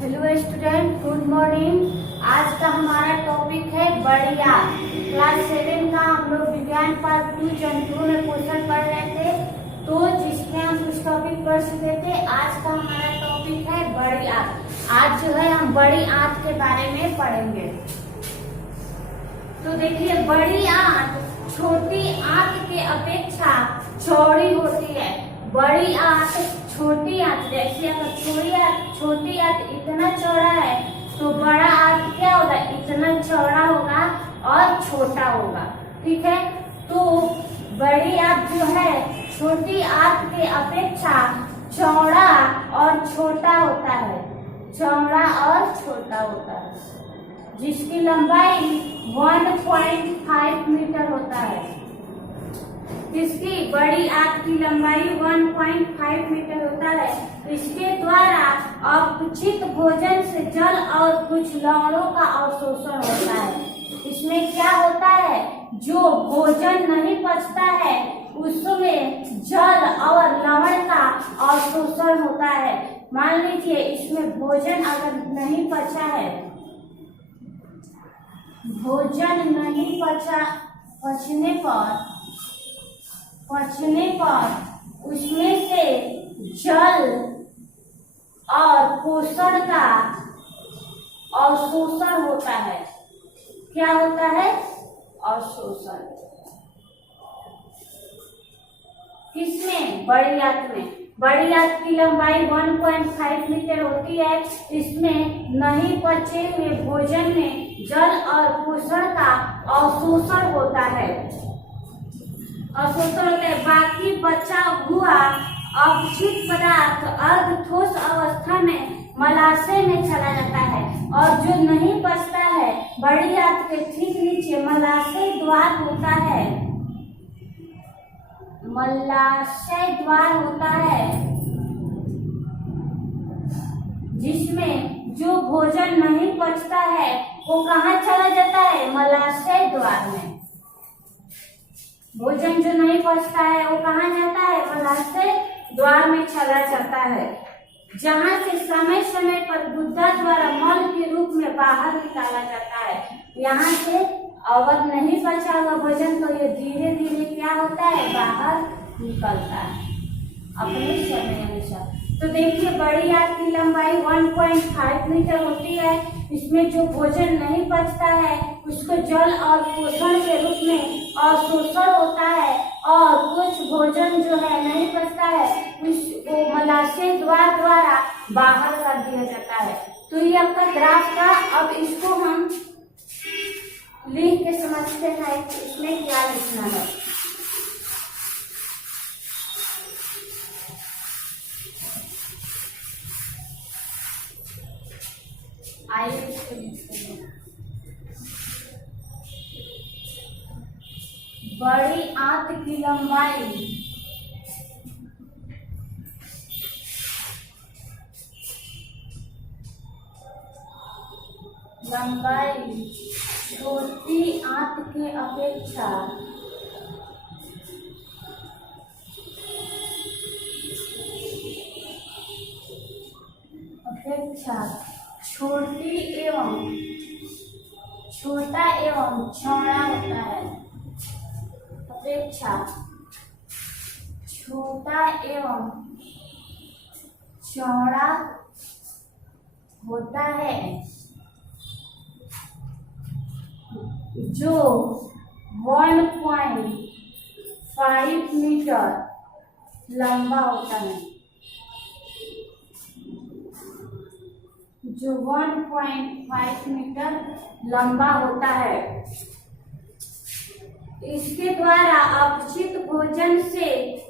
Hello student, good morning. आज का हमारा टॉपिक है बड़ी आंत। क्लास 7 का हम लोग विज्ञान पार्ट 2 जंतुओं में पोषण पढ़ रहे थे, तो जिसमें हम कुछ टॉपिक पढ़ चुके थे। आज का हमारा टॉपिक है बड़ी आंत। आज जो है हम बड़ी आंत के बारे में पढ़ेंगे। तो देखिए, बड़ी आंत छोटी आंत के अपेक्षा चौड़ी होती है। बड़ी आंत छोटी आंत, जैसे अगर छोटी आंत इतना चौड़ा है तो बड़ा आंत क्या होगा, इतना चौड़ा होगा और छोटा होगा। ठीक है, तो बड़ी आंत जो है छोटी आंत के अपेक्षा चौड़ा और छोटा होता है। चौड़ा और छोटा होता है, जिसकी लंबाई 1.5 मीटर होता है। इसकी बड़ी आंत की लंबाई 1.5 मीटर होता है। इसके द्वारा अपचित भोजन से जल और कुछ लवणों का अवशोषण होता है। इसमें क्या होता है, जो भोजन नहीं पचता है उसमें जल और लवण का अवशोषण होता है। मान लीजिए इसमें भोजन अगर नहीं पचा है, भोजन नहीं पचने पर उसमें से जल और पोषण का अवशोषण होता है। क्या होता है, अवशोषण। किसमें, बड़ी आंत में। बड़ी आंत की लंबाई 1.5 मीटर होती है। इसमें नहीं पचे हुए भोजन में जल और पोषण का अवशोषण होता है। बाकी बचा हुआ अपचित पदार्थ अर्ध ठोस अवस्था में मलाशय में चला जाता है। और जो नहीं पचता है, बड़ी आंत के ठीक नीचे मलाशय द्वार होता है। मलाशय द्वार होता है, जिसमें जो भोजन नहीं पचता है वो कहाँ चला जाता है, मलाशय द्वार में। भोजन जो नहीं पचता है वो कहाँ जाता है, मलाशय द्वार में चला जाता है, जहाँ से समय समय पर गुदा द्वारा मल के रूप में बाहर निकाला जाता है। यहाँ से अगर नहीं पचा हुआ भोजन तो ये धीरे धीरे क्या होता है, बाहर निकलता है अपने समय अनुसार। तो देखिए, बड़ी आंत की लंबाई 1.5 मीटर होती है। इसमें जो भोजन नहीं पचता है उसको जल और पोषण के रूप में अवशोषण होता है, और कुछ भोजन जो है नहीं पचता है उसको मलाशय द्वार द्वारा बाहर कर दिया जाता है। तो ये आपका ग्राफ था। अब इसको हम लिख के समझते हैं कि इसमें क्या लिखना है। आइए इसको लिखते हैं। बड़ी आंत की लंबाई छोटी आंत के अपेक्षा छोटा एवं चौड़ा होता है। अपेक्षा छोटा एवं चौड़ा होता है, जो 1.5 मीटर लंबा होता है। जो 1.5 मीटर लंबा होता है। इसके द्वारा अपचित भोजन से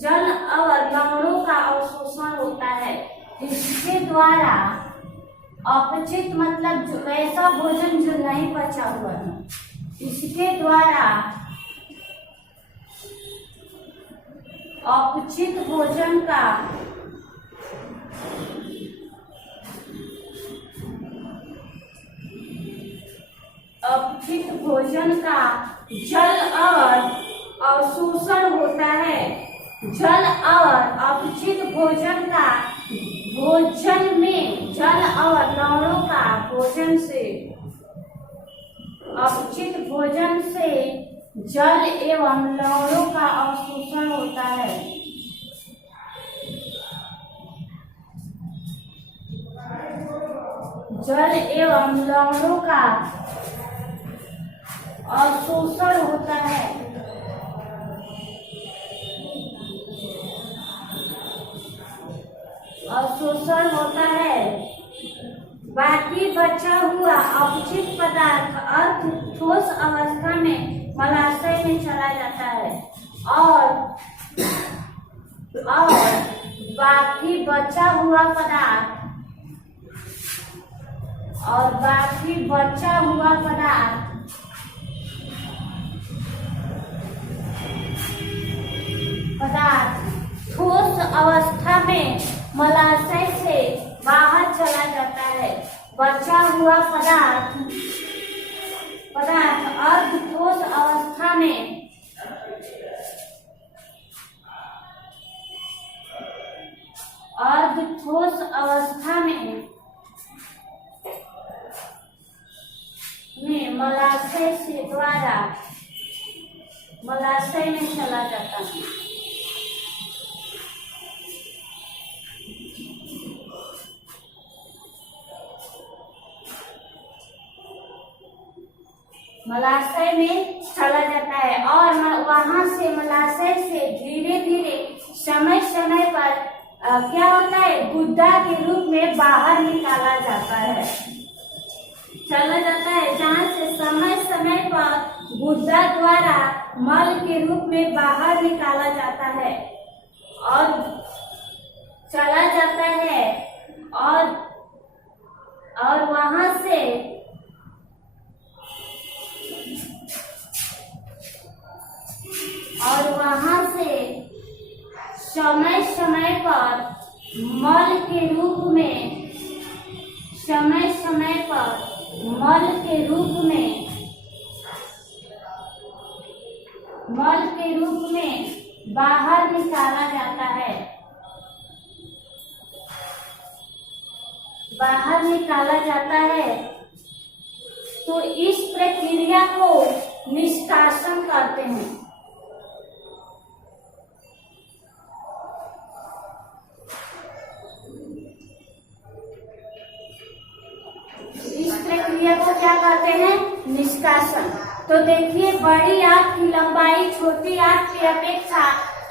जल और लवणों का अवशोषण होता है। इसके द्वारा अपचित मतलब जो ऐसा भोजन जो नहीं पचा हुआ है, इसके द्वारा अपचित भोजन का जल और अवशोषण होता है। जल और अपचित भोजन का भोजन में जल और लवणों का भोजन से अपचित भोजन से जल एवं लवणों का अवशोषण होता है। जल एवं लवणों का अवशोषण होता है। अवशोषण होता है। बाकी बचा हुआ अपचित पदार्थ अर्ध ठोस अवस्था में मलाशय में चला जाता है और बाकी बचा हुआ पदार्थ ठोस अवस्था में मलाशय से बाहर चला जाता है। बचा हुआ पदार्थ अर्ध ठोस अवस्था में मलाशय में चला जाता है। मलाशय में चला जाता है और वहां से मलाशय से धीरे धीरे समय समय पर क्या होता है, गुद्दा के रूप में बाहर निकाला जाता है, चला जाता है, जहाँ से समय समय पर गुद्दा द्वारा मल के रूप में बाहर निकाला जाता है और चला जाता है और वहां से समय समय पर मल के रूप में बाहर निकाला जाता है। तो इस प्रक्रिया को निष्कासन कहते हैं। इस प्रक्रिया को क्या कहते हैं, निष्कासन। तो देखिए, बड़ी आंत की लंबाई छोटी आंत की अपेक्षा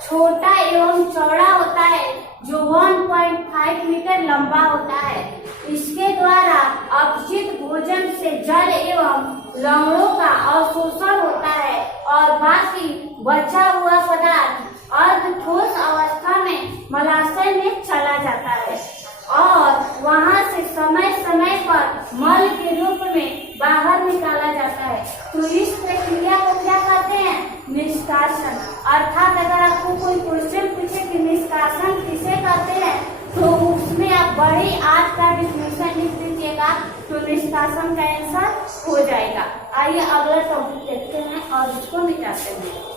छोटा एवं चौड़ा होता है, जो 1.5 मीटर लंबा होता है। इसके द्वारा अपचित भोजन से जल एवं लवणों का अवशोषण होता है और बाकी बचा हुआ पदार्थ अर्ध ठोस अवस्था में मलाशय में चला जाता है और वहां से समय समय पर मल के रूप में बाहर निकाला जाता है। तो इस प्रक्रिया को क्या कहते हैं, निष्कासन। अर्थात अगर आपको कोई क्वेश्चन पूछे कि निष्कासन किसे कहते हैं, तो उसमें आप बड़ी आंत का डिफिनेशन लिख दीजिएगा, तो निष्कासन का आंसर हो जाएगा। आइए अगला टॉपिक देखते हैं और इसको मिटाते हैं।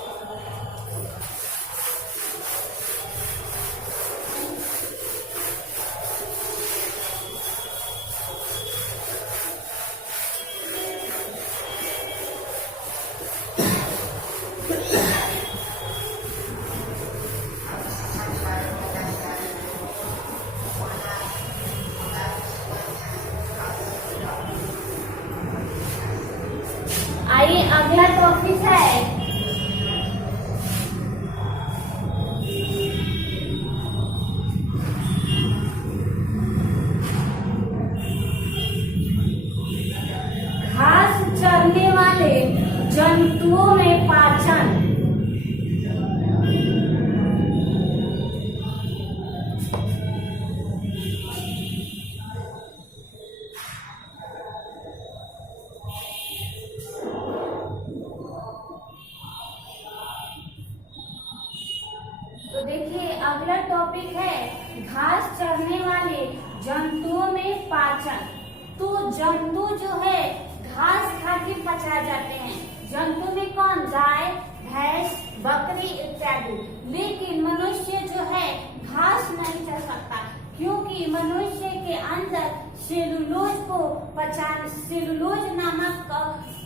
आइए अगला टॉपिक है घास चरने वाले जंतुओं में पाचन। तो देखिए, अगला टॉपिक है घास चरने वाले जंतुओं में पाचन। तो जंतु जो है घास खा के पचा जाते हैं। जंतु में कौन, गाय, भैंस, बकरी इत्यादि। लेकिन मनुष्य जो है घास नहीं चर सकता। क्योंकि मनुष्य के अंदर सेलुलोज नामक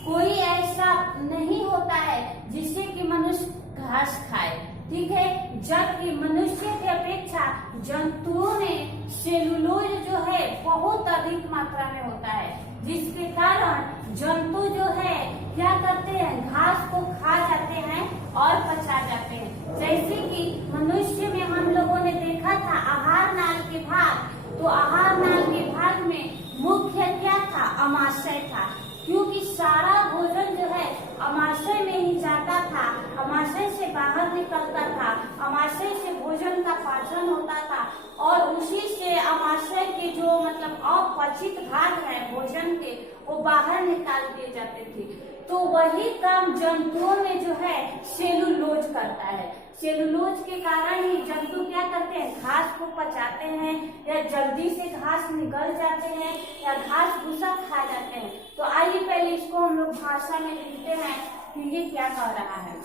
कोई ऐसा नहीं होता है जिससे कि मनुष्य घास खाए, ठीक है। जबकि मनुष्य की अपेक्षा जंतुओं में सेलुलोज जो है बहुत अधिक मात्रा में होता है, जिसके कारण जंतु जो है क्या करते हैं, घास को खा जाते हैं और पचा जाते हैं। जैसे कि मनुष्य में हम लोगों ने देखा था आहार नाल के भाग, तो आहार नाल के भाग में मुख्य क्या था, अमाशय था, क्योंकि सारा भोजन जो है अमाशय में ही जाता था, अमाशय से बाहर निकलता था, अमाशय से भोजन का पाचन होता था और उसी से अमाशय के जो मतलब अपचित भाग है भोजन के वो बाहर निकाल दिए जाते थे। तो वही काम जंतुओं में जो है सेलुलोज करता है। सेलुलोज के कारण ही जंतु क्या करते हैं, घास को पचाते हैं या जल्दी से घास निगल जाते हैं या घास भूसा खा जाते हैं। तो आइए पहले इसको हम लोग भाषा में लिखते हैं कि ये क्या कह रहा है।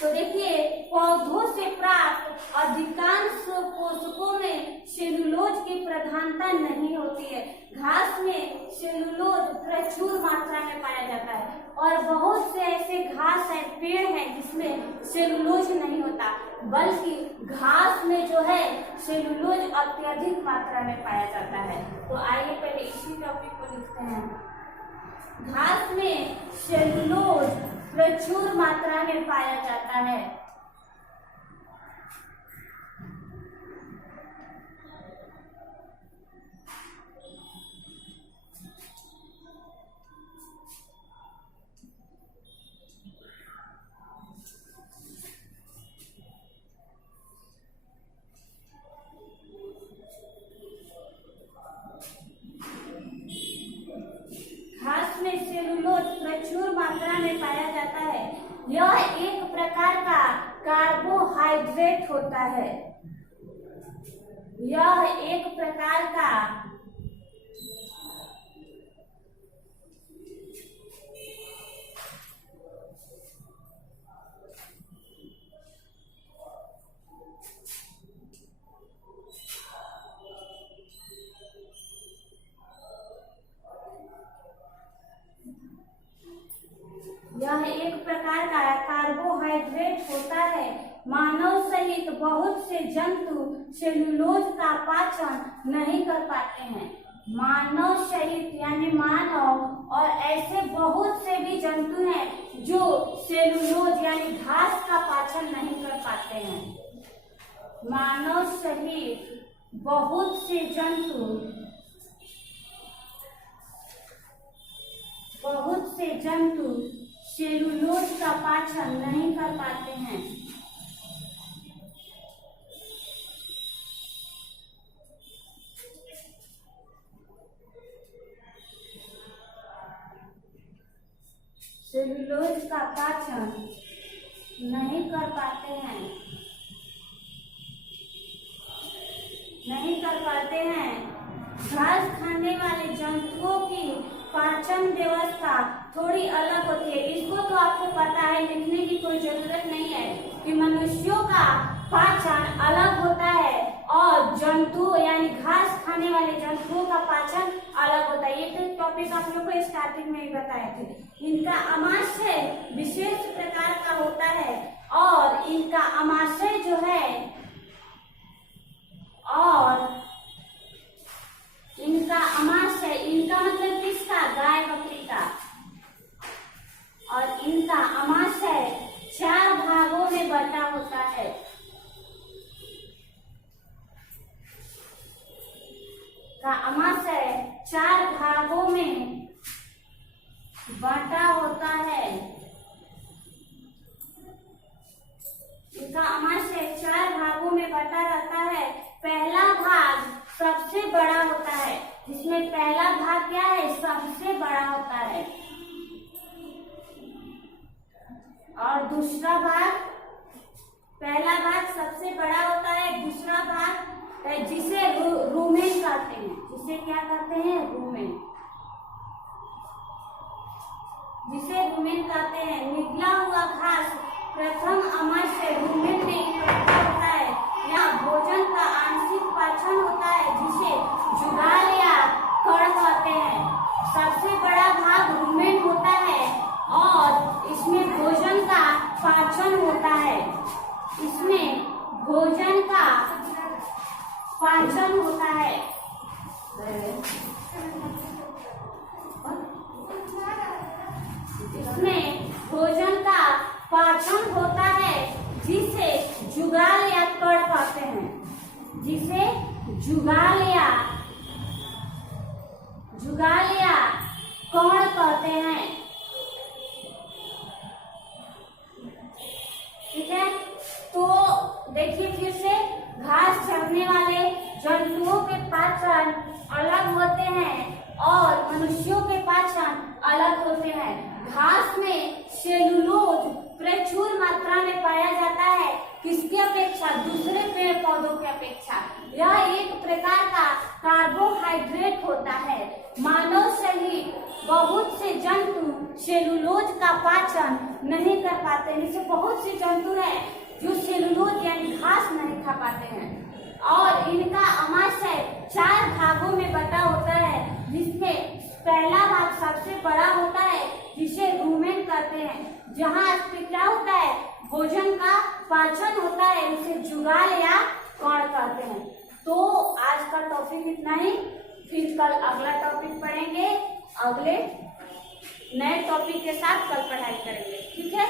तो देखिए, पौधों से प्राप्त अधिकांश पोषकों में सेलुलोज की प्रधानता नहीं होती है। घास में सेलुलोज प्रचुर मात्रा में पाया जाता है और बहुत से ऐसे घास है, पेड़ है जिसमें सेलुलोज नहीं होता, बल्कि घास में जो है सेलुलोज अत्यधिक मात्रा में पाया जाता है। तो आइए पहले इसी टॉपिक को लिखते हैं। घास में सेलुलोज प्रचुर मात्रा में पाया जाता है। घास में सेलुलोज प्रचुर मात्रा में पाया जाता है। यह एक प्रकार का कार्बोहाइड्रेट होता है। यह एक प्रकार का कार्बोहाइड्रेट होता है। मानव सहित बहुत से जंतु सेलुलोज का पाचन नहीं कर पाते हैं। मानव सहित यानी मानव और ऐसे बहुत से भी जंतु हैं जो सेलुलोज यानी घास का पाचन नहीं कर पाते हैं। मानव सहित बहुत से जंतु सेलुलोज का पाचन नहीं कर पाते हैं। सेलुलोज का पाचन नहीं कर पाते हैं। घास खाने वाले जंतुओं की पाचन व्यवस्था थोड़ी अलग होती है। इसको तो आपको पता है, लिखने की कोई जरूरत नहीं है कि मनुष्यों का पाचन अलग होता है और जंतु यानी घास खाने वाले जंतुओं का पाचन अलग होता है। ये तो टॉपिक आप लोग को स्टार्टिंग में ही बताए थे। इनका आमाशय विशेष प्रकार का होता है और इनका आमाशय जो है इनका मतलब किसका, गाय बकरी का, और इनका आमाशय 4 भागों में बटा होता है। का आमाशय 4 भागों में बटा होता है। इनका आमाशय 4 भागों में बटा रहता है। पहला भाग सबसे बड़ा होता है, जिसमें पहला भाग क्या है, सबसे बड़ा होता है, और दूसरा भाग, पहला भाग सबसे बड़ा होता है, दूसरा भाग जिसे रूमेन कहते हैं, जिसे क्या कहते हैं, रूमेन, जिसे रूमेन कहते हैं। निगला हुआ घास प्रथम आमाशय रूमेन में इकट्ठा होता है। भोजन का आंशिक पाचन होता है जिसे जुगाल या कण कहते हैं। सबसे बड़ा भाग रुमेन होता है और इसमें भोजन का पाचन होता है। इसमें भोजन का पाचन होता है। इसमें भोजन का पाचन होता है जिसे जुगाल या कण कहते हैं। जिसे जुगाल या कण कहते हैं। ठीक है, तो देखिए फिर से, घास चरने वाले जंतुओं के पाचन अलग होते हैं और मनुष्यों के पाचन अलग होते हैं। घास में सेलुलोज प्रचुर मात्रा में पाया जाता है। किसकी अपेक्षा? दूसरे पेड़ पौधों की अपेक्षा। यह एक प्रकार का कार्बोहाइड्रेट होता है। मानव सहित बहुत से जंतु सेलुलोज का पाचन नहीं कर पाते। जैसे बहुत से जंतु हैं जो सेलुलोज यानी घास नहीं खा पाते हैं। और इनका आमाशय 4 भागों में बटा होता है, जिसमें पहला भाग सबसे बड़ा होता है जिसे रूमेन कहते हैं। जहाँ इसमें क्या होता है? भोजन का पाचन होता है, उसे जुगाल या कण कहते हैं। तो आज का टॉपिक इतना ही, फिर कल अगला टॉपिक पढ़ेंगे। अगले नए टॉपिक के साथ कल पढ़ाई करेंगे। ठीक है।